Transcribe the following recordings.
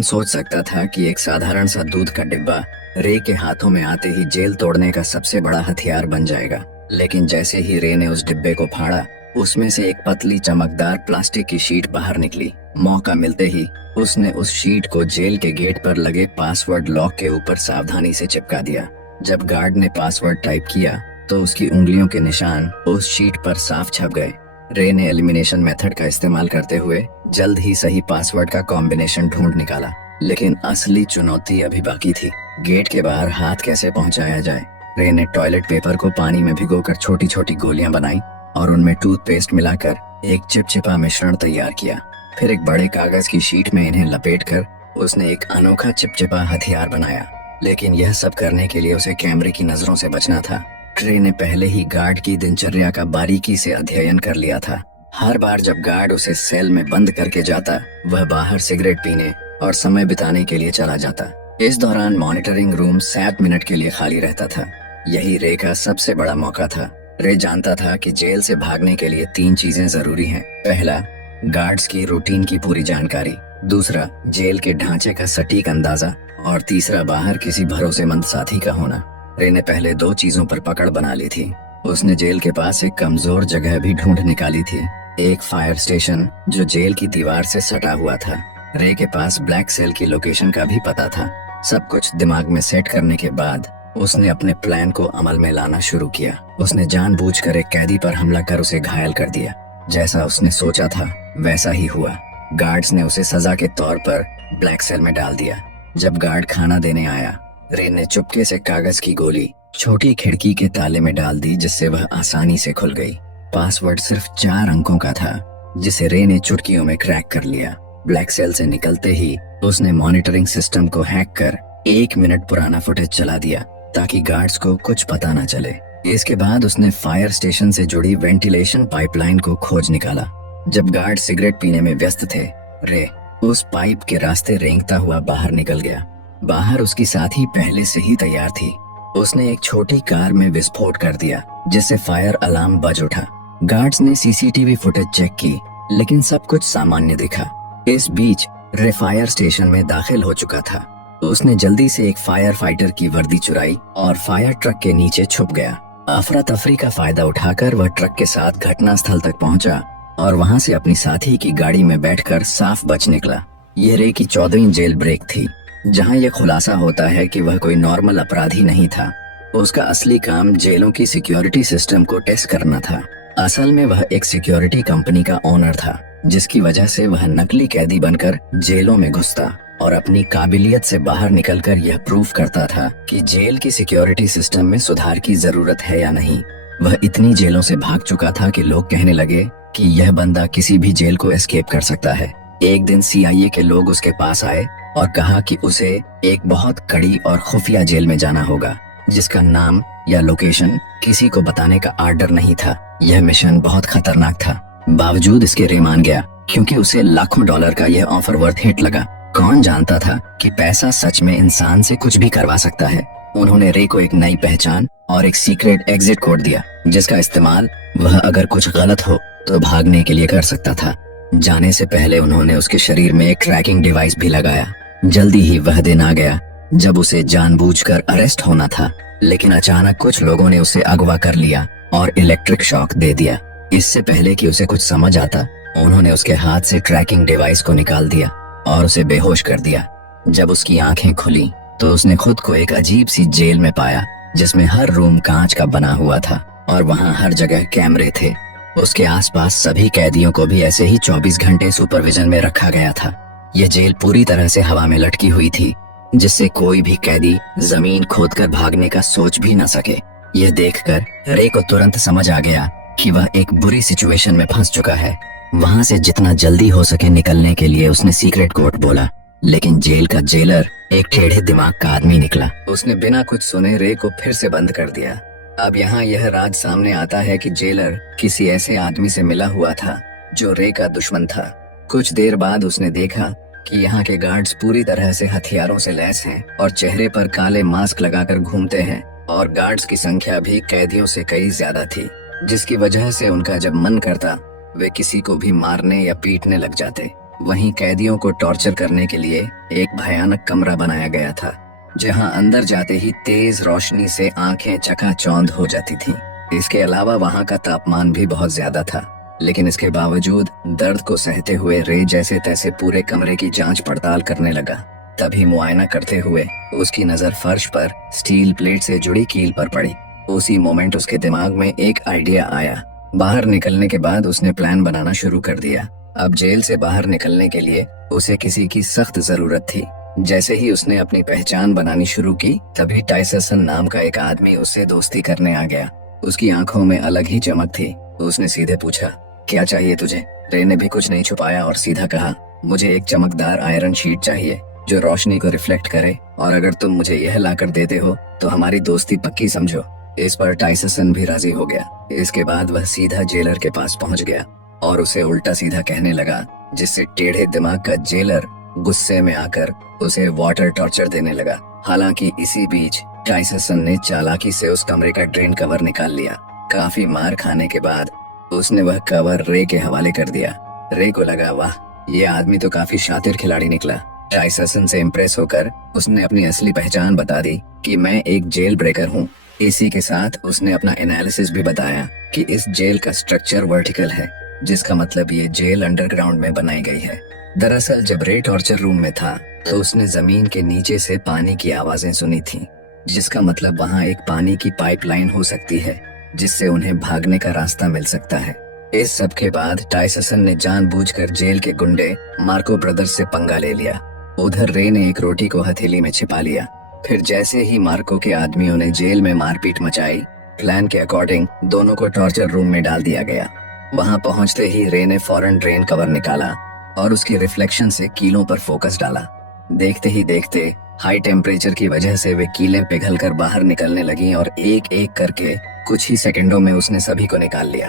कौन सोच सकता था कि एक साधारण सा दूध का डिब्बा रे के हाथों में आते ही जेल तोड़ने का सबसे बड़ा हथियार बन जाएगा। लेकिन जैसे ही रे ने उस डिब्बे को फाड़ा, उसमें से एक पतली चमकदार प्लास्टिक की शीट बाहर निकली। मौका मिलते ही उसने उस शीट को जेल के गेट पर लगे पासवर्ड लॉक के ऊपर सावधानी से चिपका दिया। जब गार्ड ने पासवर्ड टाइप किया तो उसकी उंगलियों के निशान उस शीट पर साफ छप गए। रे ने एलिमिनेशन मेथड का इस्तेमाल करते हुए जल्द ही सही पासवर्ड का कॉम्बिनेशन ढूंढ निकाला, लेकिन असली चुनौती अभी बाकी थी। गेट के बाहर हाथ कैसे पहुंचाया जाए। रे ने टॉयलेट पेपर को पानी में भिगोकर छोटी छोटी गोलियां बनाई और उनमें टूथपेस्ट मिलाकर एक चिपचिपा मिश्रण तैयार किया। फिर एक बड़े कागज की शीट में इन्हें लपेटकर उसने एक अनोखा चिपचिपा हथियार बनाया। लेकिन यह सब करने के लिए उसे कैमरे की नजरों से बचना था। रे ने पहले ही गार्ड की दिनचर्या का बारीकी से अध्ययन कर लिया था। हर बार जब गार्ड उसे सेल में बंद करके जाता, वह बाहर सिगरेट पीने और समय बिताने के लिए चला जाता। इस दौरान मॉनिटरिंग रूम 7 मिनट के लिए खाली रहता था। यही रे का सबसे बड़ा मौका था। रे जानता था कि जेल से भागने के लिए 3 चीजें जरूरी हैं। पहला, गार्ड्स की रूटीन की पूरी जानकारी। दूसरा, जेल के ढांचे का सटीक अंदाजा। और तीसरा, बाहर किसी भरोसेमंद साथी का होना। रे ने पहले 2 चीजों पर पकड़ बना ली थी। उसने जेल के पास एक कमजोर जगह भी ढूंढ निकाली थी, एक फायर स्टेशन जो जेल की दीवार से सटा हुआ था। रे के पास ब्लैक सेल की लोकेशन का भी पता था। सब कुछ दिमाग में सेट करने के बाद उसने अपने प्लान को अमल में लाना शुरू किया। उसने जानबूझकर एक कैदी पर हमला कर उसे घायल कर दिया। जैसा उसने सोचा था वैसा ही हुआ। गार्ड्स ने उसे सजा के तौर पर ब्लैक सेल में डाल दिया। जब गार्ड खाना देने आया, रे ने चुपके से कागज की गोली छोटी खिड़की के ताले में डाल दी, जिससे वह आसानी से खुल गई। पासवर्ड सिर्फ 4 अंकों का था, जिसे रे ने चुटकियों में क्रैक कर लिया। ब्लैक सेल से निकलते ही उसने मॉनिटरिंग सिस्टम को हैक कर 1 मिनट पुराना फुटेज चला दिया, ताकि गार्ड्स को कुछ पता न चले। इसके बाद उसने फायर स्टेशन से जुड़ी वेंटिलेशन पाइपलाइन को खोज निकाला। जब गार्ड सिगरेट पीने में व्यस्त थे, रे उस पाइप के रास्ते रेंगता हुआ बाहर निकल गया। बाहर उसकी साथी पहले से ही तैयार थी। उसने एक छोटी कार में विस्फोट कर दिया, जिससे फायर अलार्म बज उठा। गार्ड्स ने सीसीटीवी फुटेज चेक की, लेकिन सब कुछ सामान्य दिखा। इस बीच रे फायर स्टेशन में दाखिल हो चुका था। उसने जल्दी से एक फायर फाइटर की वर्दी चुराई और फायर ट्रक के नीचे छुप गया। अफरा तफरी का फायदा उठाकर वह ट्रक के साथ घटनास्थल तक पहुंचा और वहां से अपनी साथी की गाड़ी में बैठकर साफ बच निकला। यह रे की 14वीं जेल ब्रेक थी, जहां यह खुलासा होता है कि वह कोई नॉर्मल अपराधी नहीं था। उसका असली काम जेलों की सिक्योरिटी सिस्टम को टेस्ट करना था। असल में वह एक सिक्योरिटी कंपनी का ओनर था, जिसकी वजह से वह नकली कैदी बनकर जेलों में घुसता और अपनी काबिलियत से बाहर निकलकर यह प्रूफ करता था कि जेल की सिक्योरिटी सिस्टम में सुधार की जरूरत है या नहीं। वह इतनी जेलों से भाग चुका था कि लोग कहने लगे कि यह बंदा किसी भी जेल को एस्केप कर सकता है। एक दिन CIA के लोग उसके पास आए और कहा कि उसे एक बहुत कड़ी और खुफिया जेल में जाना होगा, जिसका नाम या लोकेशन किसी को बताने का आर्डर नहीं था। यह मिशन बहुत खतरनाक था। बावजूद इसके रे मान गया, क्योंकि उसे लाखों डॉलर का यह ऑफर वर्थ हिट लगा। कौन जानता था कि पैसा सच में इंसान से कुछ भी करवा सकता है। उन्होंने रे को एक नई पहचान और एक सीक्रेट एग्जिट कोड दिया, जिसका इस्तेमाल वह अगर कुछ गलत हो तो भागने के लिए कर सकता था। जाने से पहले उन्होंने उसके शरीर में एक ट्रैकिंग डिवाइस भी लगाया। जल्दी ही वह दिन आ गया जब उसे जानबूझकर अरेस्ट होना था, लेकिन अचानक कुछ लोगों ने उसे अगवा कर लिया और इलेक्ट्रिक शॉक दे दिया। इससे पहले कि उसे कुछ समझ आता, उन्होंने उसके हाथ से ट्रैकिंग डिवाइस को निकाल दिया और उसे बेहोश कर दिया। जब उसकी आंखें खुली तो उसने खुद को एक अजीब सी जेल में पाया, जिसमें हर रूम कांच का बना हुआ था और वहाँ हर जगह कैमरे थे। उसके आसपास सभी कैदियों को भी ऐसे ही 24 घंटे सुपरविजन में रखा गया था। यह जेल पूरी तरह से हवा में लटकी हुई थी, जिससे कोई भी कैदी जमीन खोदकर भागने का सोच भी न सके। यह देखकर रे को तुरंत समझ आ गया कि वह एक बुरी सिचुएशन में फंस चुका है। वहां से जितना जल्दी हो सके निकलने के लिए उसने सीक्रेट कोड बोला, लेकिन जेल का जेलर एक टेढ़े दिमाग का आदमी निकला। उसने बिना कुछ सुने रे को फिर से बंद कर दिया। अब यहाँ यह राज सामने आता है कि जेलर किसी ऐसे आदमी से मिला हुआ था जो रे का दुश्मन था। कुछ देर बाद उसने देखा कि यहाँ के गार्ड्स पूरी तरह से हथियारों से लैस हैं और चेहरे पर काले मास्क लगाकर घूमते हैं, और गार्ड्स की संख्या भी कैदियों से कई ज्यादा थी, जिसकी वजह से उनका जब मन करता वे किसी को भी मारने या पीटने लग जाते। वहीं कैदियों को टॉर्चर करने के लिए एक भयानक कमरा बनाया गया था, जहां अंदर जाते ही तेज रोशनी से आंखें चकाचौंध हो जाती थीं। इसके अलावा वहां का तापमान भी बहुत ज्यादा था, लेकिन इसके बावजूद दर्द को सहते हुए रे जैसे तैसे पूरे कमरे की जांच पड़ताल करने लगा। तभी मुआयना करते हुए उसकी नजर फर्श पर स्टील प्लेट से जुड़ी कील पर पड़ी। उसी मोमेंट उसके दिमाग में एक आइडिया आया। बाहर निकलने के बाद उसने प्लान बनाना शुरू कर दिया। अब जेल से बाहर निकलने के लिए उसे किसी की सख्त जरूरत थी। जैसे ही उसने अपनी पहचान बनानी शुरू की, तभी टाइससन नाम का एक आदमी उससे दोस्ती करने आ गया। उसकी आंखों में अलग ही चमक थी। उसने सीधे पूछा, क्या चाहिए तुझे? रे ने भी कुछ नहीं छुपाया और सीधा कहा, मुझे एक चमकदार आयरन शीट चाहिए जो रोशनी को रिफ्लेक्ट करे, और अगर तुम मुझे यह लाकर देते हो तो हमारी दोस्ती पक्की समझो। इस पर टाइससन भी राजी हो गया। इसके बाद वह सीधा जेलर के पास पहुंच गया और उसे उल्टा सीधा कहने लगा, जिससे टेढ़े दिमाग का जेलर गुस्से में आकर उसे वाटर टॉर्चर देने लगा। हालांकि इसी बीच टाइससन ने चालाकी से उस कमरे का ड्रेन कवर निकाल लिया। काफी मार खाने के बाद उसने वह कवर रे के हवाले कर दिया। रे को लगा, वाह, ये आदमी तो काफी शातिर खिलाड़ी निकला। टाइससन से इम्प्रेस होकर उसने अपनी असली पहचान बता दी कि मैं एक जेल ब्रेकर हूँ। इसी के साथ उसने अपना एनालिसिस भी बताया कि इस जेल का स्ट्रक्चर वर्टिकल है, जिसका मतलब ये जेल अंडरग्राउंड में बनाई गई है। दरअसल जब रे टॉर्चर रूम में था तो उसने जमीन के नीचे से पानी की आवाजें सुनी थीं, जिसका मतलब वहाँ एक पानी की पाइपलाइन हो सकती है जिससे उन्हें भागने का रास्ता मिल सकता है। इस सब के बाद टाइससन ने जानबूझकर जेल के गुंडे मार्को ब्रदर्स से पंगा ले लिया। उधर रे ने एक रोटी को हथेली में छिपा लिया। फिर जैसे ही मार्को के आदमियों ने जेल में मारपीट मचाई, प्लान के अकॉर्डिंग दोनों को टॉर्चर रूम में डाल दिया गया। वहां पहुंचते ही रे ने फौरन ड्रेन कवर निकाला और उसकी रिफ्लेक्शन से कीलों पर फोकस डाला। देखते ही देखते हाई टेम्परेचर की वजह से वे कीलें पिघलकर बाहर निकलने लगीं और एक एक करके कुछ ही सेकंडों में उसने सभी को निकाल लिया।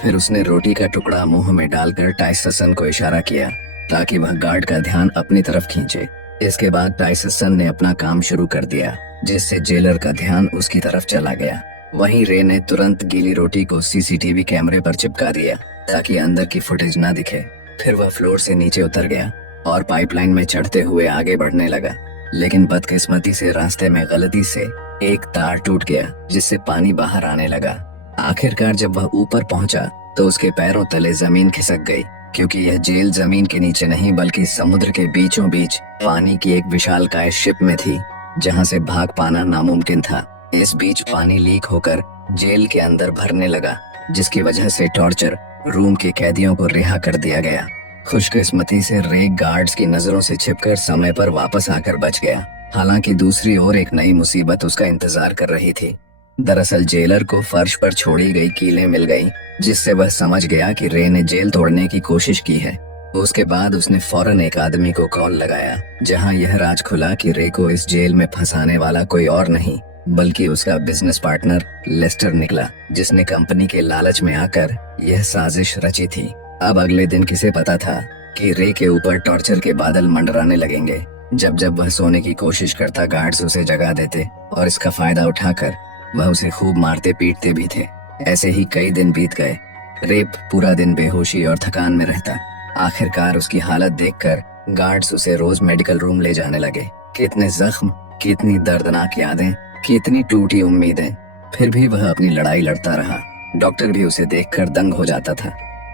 फिर उसने रोटी का टुकड़ा मुंह में डालकर टाइससन को इशारा किया ताकि वह गार्ड का ध्यान अपनी तरफ खींचे। इसके बाद टाइससन ने अपना काम शुरू कर दिया, जिससे जेलर का ध्यान उसकी तरफ चला गया। वहीं रे ने तुरंत गीली रोटी को सीसीटीवी कैमरे पर चिपका दिया ताकि अंदर की फुटेज ना दिखे। फिर वह फ्लोर से नीचे उतर गया और पाइपलाइन में चढ़ते हुए आगे बढ़ने लगा, लेकिन बदकिस्मती से रास्ते में गलती से एक तार टूट गया, जिससे पानी बाहर आने लगा। आखिरकार जब वह ऊपर पहुंचा तो उसके पैरों तले जमीन खिसक गई, क्योंकि यह जेल जमीन के नीचे नहीं बल्कि समुद्र के बीचों बीच पानी की एक विशालकाय शिप में थी, जहां से भाग पाना नामुमकिन था। इस बीच पानी लीक होकर जेल के अंदर भरने लगा, जिसकी वजह से टॉर्चर रूम के कैदियों को रिहा कर दिया गया। खुशकिस्मती से रे गार्ड्स की नजरों से छिपकर समय पर वापस आकर बच गया। हालांकि दूसरी ओर एक नई मुसीबत उसका इंतजार कर रही थी। दरअसल जेलर को फर्श पर छोड़ी गई कीलें मिल गई, जिससे वह समझ गया कि रे ने जेल तोड़ने की कोशिश की है। उसके बाद उसने फौरन एक आदमी को कॉल लगाया, जहां यह राज खुला कि रे को इस जेल में फंसाने वाला कोई और नहीं बल्कि उसका बिजनेस पार्टनर लेस्टर निकला, जिसने कंपनी के लालच में आकर यह साजिश रची थी। अब अगले दिन किसे पता था कि रे के ऊपर टॉर्चर के बादल मंडराने लगेंगे। जब जब वह सोने की कोशिश करता, गार्ड्स उसे जगा देते और इसका फायदा उठाकर वह उसे खूब मारते पीटते भी थे। ऐसे ही कई दिन बीत गए। रे पूरा दिन बेहोशी और थकान में रहता। आखिरकार उसकी हालत देखकर गार्ड्स उसे रोज मेडिकल रूम ले जाने लगे। कितने जख्म, कितनी दर्दनाक यादें, कितनी टूटी उम्मीदें, फिर भी वह अपनी लड़ाई लड़ता रहा। डॉक्टर भी उसे देखकर दंग हो जाता था।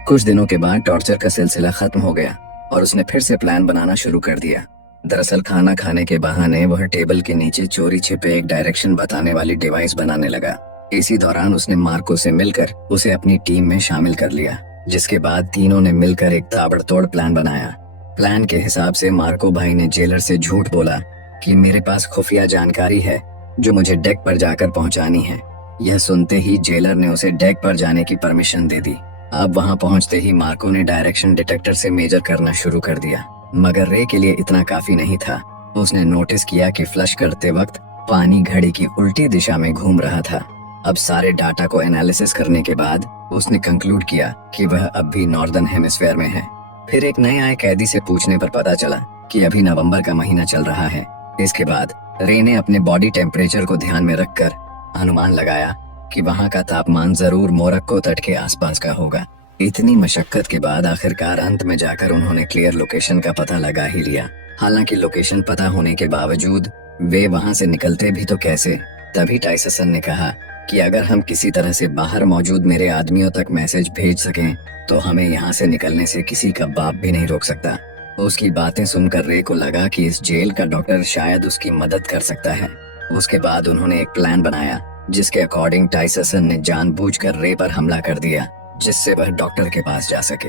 कुछ दिनों के बाद टॉर्चर का सिलसिला खत्म हो गया और उसने फिर से प्लान बनाना शुरू कर दिया। दरअसल खाना खाने के बहाने वह टेबल के नीचे चोरी छिपे एक डायरेक्शन बताने वाली डिवाइस बनाने लगा। इसी दौरान उसने मार्को से मिलकर उसे अपनी टीम में शामिल कर लिया, जिसके बाद तीनों ने मिलकर एक ताबड़तोड़ प्लान बनाया। प्लान के हिसाब से मार्को भाई ने जेलर से झूठ बोला कि मेरे पास खुफिया जानकारी है जो मुझे डेक पर जाकर पहुंचानी है। यह सुनते ही जेलर ने उसे डेक पर जाने की परमिशन दे दी। अब वहां पहुंचते ही मार्को ने डायरेक्शन डिटेक्टर से मेजर करना शुरू कर दिया, मगर रे के लिए इतना काफी नहीं था। उसने नोटिस किया कि फ्लश करते वक्त पानी घड़ी की उल्टी दिशा में घूम रहा था। अब सारे डाटा को एनालिसिस करने के बाद उसने कंक्लूड किया कि वह अब भी नॉर्दर्न हेमिस्फीयर में है। फिर एक नए आए कैदी से पूछने पर पता चला कि अभी नवंबर का महीना चल रहा है। इसके बाद रे ने अपने बॉडी टेम्परेचर को ध्यान में रखकर अनुमान लगाया कि वहां का तापमान जरूर मोरक्को तट के आसपास का होगा। इतनी मशक्कत के बाद आखिरकार अंत में जाकर उन्होंने क्लियर लोकेशन का पता लगा ही लिया। हालांकि लोकेशन पता होने के बावजूद वे वहां से निकलते भी तो कैसे। तभी टाइसन ने कहा कि अगर हम किसी तरह से बाहर मौजूद मेरे आदमियों तक मैसेज भेज सकें तो हमें यहाँ से निकलने से किसी का बाप भी नहीं रोक सकता। उसकी बातें सुनकर रे को लगा कि इस जेल का डॉक्टर शायद उसकी मदद कर सकता है। उसके बाद उन्होंने एक प्लान बनाया जिसके अकॉर्डिंग टाइसन ने जानबूझकर रे पर हमला कर दिया जिससे वह डॉक्टर के पास जा सके।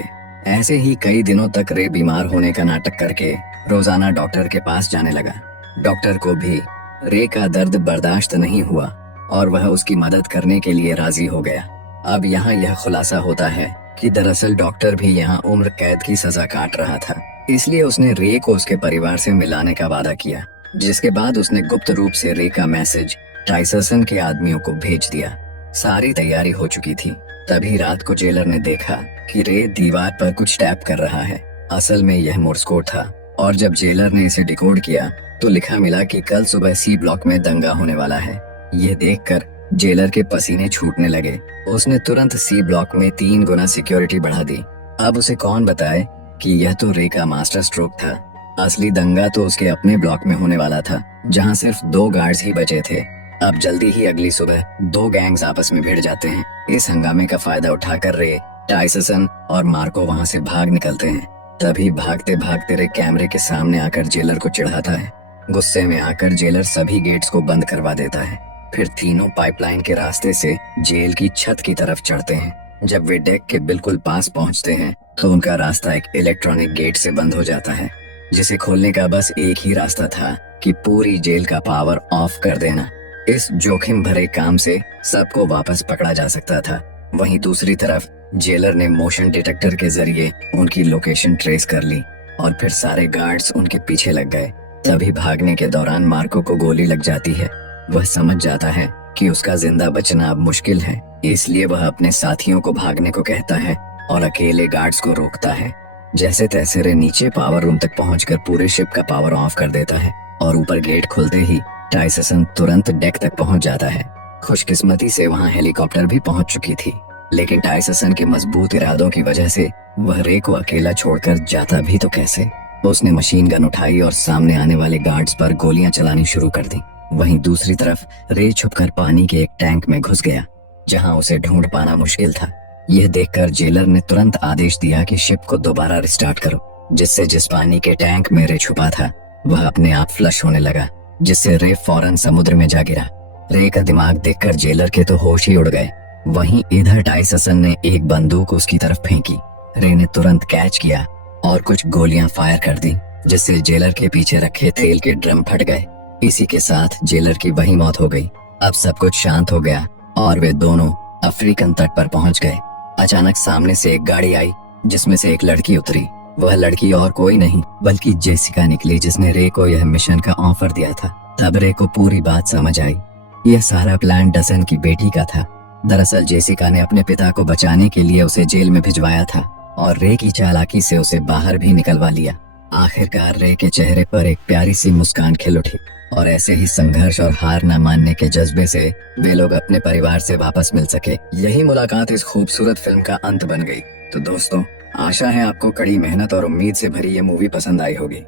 ऐसे ही कई दिनों तक रे बीमार होने का नाटक करके रोजाना डॉक्टर के पास जाने लगा। डॉक्टर को भी रे का दर्द बर्दाश्त नहीं हुआ और वह उसकी मदद करने के लिए राजी हो गया। अब यहाँ यह खुलासा होता है कि दरअसल डॉक्टर भी यहाँ उम्र कैद की सजा काट रहा था, इसलिए उसने रे को उसके परिवार से मिलाने का वादा किया। जिसके बाद उसने गुप्त रूप से रे का मैसेज टाइसन के आदमियों को भेज दिया। सारी तैयारी हो चुकी थी। तभी रात को जेलर ने देखा कि रे दीवार पर कुछ टैप कर रहा है। असल में यह मोर्स कोड था और जब जेलर ने इसे डिकोड किया तो लिखा मिला कि कल सुबह सी ब्लॉक में दंगा होने वाला है। यह देखकर जेलर के पसीने छूटने लगे। उसने तुरंत सी ब्लॉक में 3 गुना सिक्योरिटी बढ़ा दी। अब उसे कौन बताए कि यह तो रे का मास्टर स्ट्रोक था। असली दंगा तो उसके अपने ब्लॉक में होने वाला था जहां सिर्फ 2 गार्ड्स ही बचे थे। अब जल्दी ही अगली सुबह 2 गैंग्स आपस में भिड़ जाते हैं। इस हंगामे का फायदा उठाकर रे, टाइसन और मार्को वहां से भाग निकलते हैं। तभी भागते भागते रे कैमरे के सामने आकर जेलर को चिढ़ाता है। गुस्से में आकर जेलर सभी गेट्स को बंद करवा देता है। फिर तीनों पाइपलाइन के रास्ते से जेल की छत की तरफ चढ़ते हैं। जब वे डेक के बिल्कुल पास पहुंचते हैं तो उनका रास्ता एक इलेक्ट्रॉनिक गेट से बंद हो जाता है जिसे खोलने का बस एक ही रास्ता था कि पूरी जेल का पावर ऑफ कर देना। इस जोखिम भरे काम से सबको वापस पकड़ा जा सकता था। वहीं दूसरी तरफ जेलर ने मोशन डिटेक्टर के जरिए उनकी लोकेशन ट्रेस कर ली और फिर सारे गार्ड्स उनके पीछे लग गए। तभी भागने के दौरान मार्को को गोली लग जाती है। वह समझ जाता है कि उसका जिंदा बचना अब मुश्किल है, इसलिए वह अपने साथियों को भागने को कहता है और अकेले गार्ड्स को रोकता है। जैसे तैसे रे नीचे पावर रूम तक पहुंचकर पूरे शिप का पावर ऑफ कर देता है और ऊपर गेट खुलते ही टाइसन तुरंत डेक तक पहुंच जाता है। खुशकिस्मती से वहां हेलीकॉप्टर भी पहुंच चुकी थी, लेकिन टाइसन के मजबूत इरादों की वजह से वह रे को अकेला छोड़कर जाता भी तो कैसे। उसने मशीन गन उठाई और सामने आने वाले गार्ड्स पर गोलियां चलानी शुरू कर दी। वहीं दूसरी तरफ रे छुपकर पानी के एक टैंक में घुस गया जहां उसे ढूंढ पाना मुश्किल था। यह देखकर जेलर ने तुरंत आदेश दिया कि शिप को दोबारा रिस्टार्ट करो, जिससे जिस पानी के टैंक में रे छुपा था वह अपने आप फ्लश होने लगा, जिससे रे फौरन समुद्र में जा गिरा। रे का दिमाग देखकर जेलर के तो होश ही उड़ गए। वहीं इधर टाइसन ने एक बंदूक उसकी तरफ फेंकी। रे ने तुरंत कैच किया और कुछ गोलियां फायर कर दी, जिससे जेलर के पीछे रखे तेल के ड्रम फट गए। इसी के साथ जेलर की वही मौत हो गई। अब सब कुछ शांत हो गया और वे दोनों अफ्रीकन तट पर पहुंच गए। अचानक सामने से एक गाड़ी आई जिसमें से एक लड़की उतरी। वह लड़की और कोई नहीं बल्कि जेसिका निकली, जिसने रे को यह मिशन का ऑफर दिया था। तब रे को पूरी बात समझ आई। यह सारा प्लान डसन की बेटी का था। दरअसल जेसिका ने अपने पिता को बचाने के लिए उसे जेल में भिजवाया था और रे की चालाकी से उसे बाहर भी निकलवा लिया। आखिरकार रे के चेहरे पर एक प्यारी सी मुस्कान खिल उठी और ऐसे ही संघर्ष और हार न मानने के जज्बे से वे लोग अपने परिवार से वापस मिल सके। यही मुलाकात इस खूबसूरत फिल्म का अंत बन गई। तो दोस्तों, आशा है आपको कड़ी मेहनत और उम्मीद से भरी ये मूवी पसंद आई होगी।